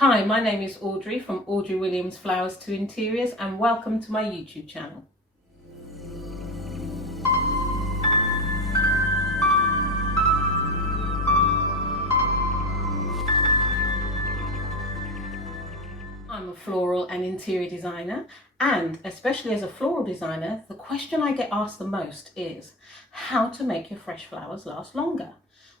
Hi, my name is Audrey from Audrey Williams Flowers to Interiors, and welcome to my YouTube channel. I'm a floral and interior designer, and especially as a floral designer, the question I get asked the most is how to make your fresh flowers last longer.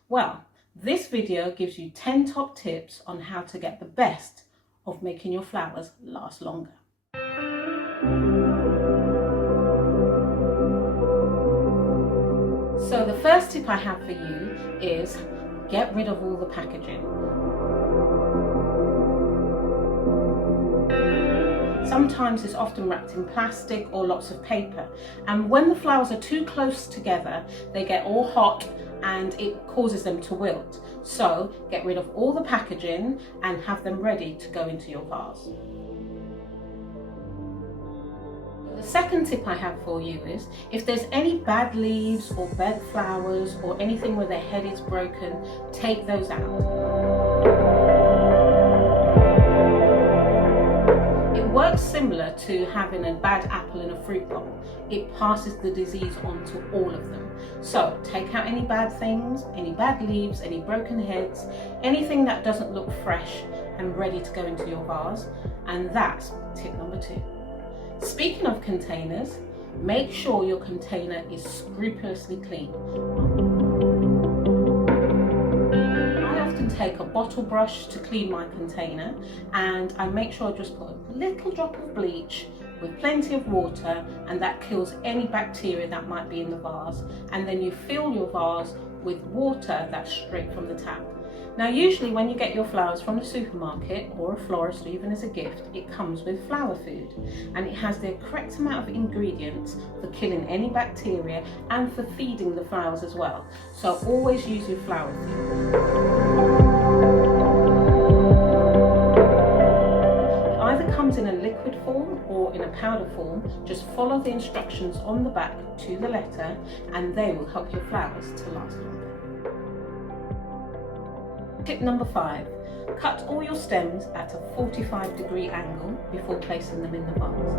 Well, this video gives you 10 top tips on how to get the best of making your flowers last longer. So the first tip I have for you is get rid of all the packaging. Sometimes it's often wrapped in plastic or lots of paper, and when the flowers are too close together, they get all hot and it causes them to wilt. So get rid of all the packaging and have them ready to go into your vase. The second tip I have for you is, if there's any bad leaves or bad flowers or anything where the head is broken, take those out. It works similar to having a bad apple in a fruit bowl. It passes the disease on to all of them. So take out any bad things, any bad leaves, any broken heads, anything that doesn't look fresh and ready to go into your vase. And that's tip number 2. Speaking of containers, make sure your container is scrupulously clean. I often take a bottle brush to clean my container, and I make sure I just put a little drop of bleach with plenty of water, and that kills any bacteria that might be in the vase. And then you fill your vase with water that's straight from the tap. Now, usually when you get your flowers from the supermarket or a florist or even as a gift, it comes with flower food, and it has the correct amount of ingredients for killing any bacteria and for feeding the flowers as well. So always use your flower food. It either comes in a liquid form or in a powder form. Just follow the instructions on the back to the letter, and they will help your flowers to last longer. Tip number 5, cut all your stems at a 45-degree angle before placing them in the vase.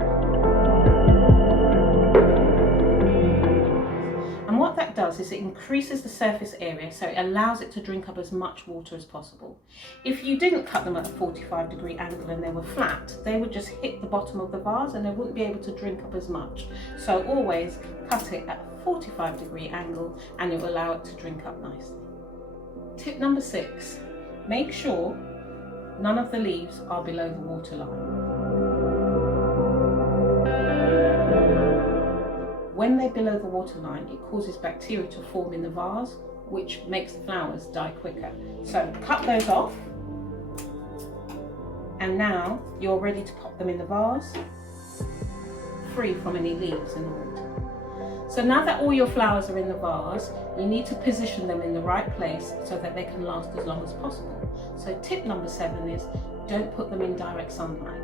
And what that does is it increases the surface area, so it allows it to drink up as much water as possible. If you didn't cut them at a 45-degree angle and they were flat, they would just hit the bottom of the vase and they wouldn't be able to drink up as much. So always cut it at a 45-degree angle, and it will allow it to drink up nicely. Tip number 6, make sure none of the leaves are below the water line. When they're below the water line, it causes bacteria to form in the vase, which makes the flowers die quicker. So cut those off, and now you're ready to pop them in the vase, free from any leaves in the water. So now that all your flowers are in the vase, you need to position them in the right place so that they can last as long as possible. So tip number 7 is, don't put them in direct sunlight.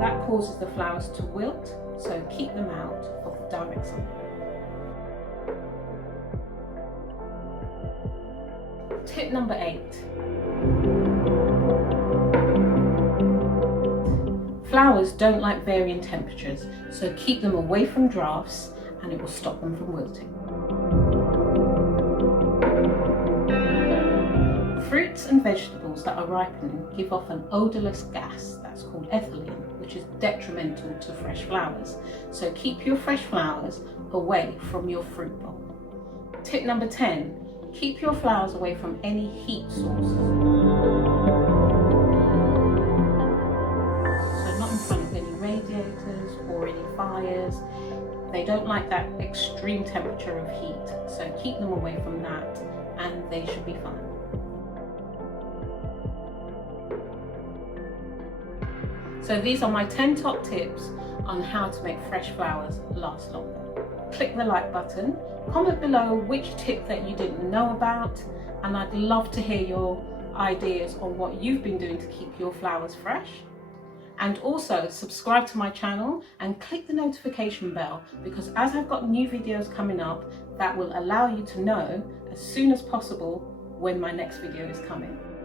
That causes the flowers to wilt, so keep them out of direct sunlight. Tip number 8. Flowers don't like varying temperatures, so keep them away from drafts and it will stop them from wilting. Fruits and vegetables that are ripening give off an odourless gas that's called ethylene, which is detrimental to fresh flowers. So keep your fresh flowers away from your fruit bowl. Tip number 10, keep your flowers away from any heat sources. Radiators or any fires. They don't like that extreme temperature of heat, so keep them away from that and they should be fine. So these are my 10 top tips on how to make fresh flowers last longer. Click the like button, comment below which tip that you didn't know about, and I'd love to hear your ideas on what you've been doing to keep your flowers fresh. And also subscribe to my channel and click the notification bell, because as I've got new videos coming up, that will allow you to know as soon as possible when my next video is coming.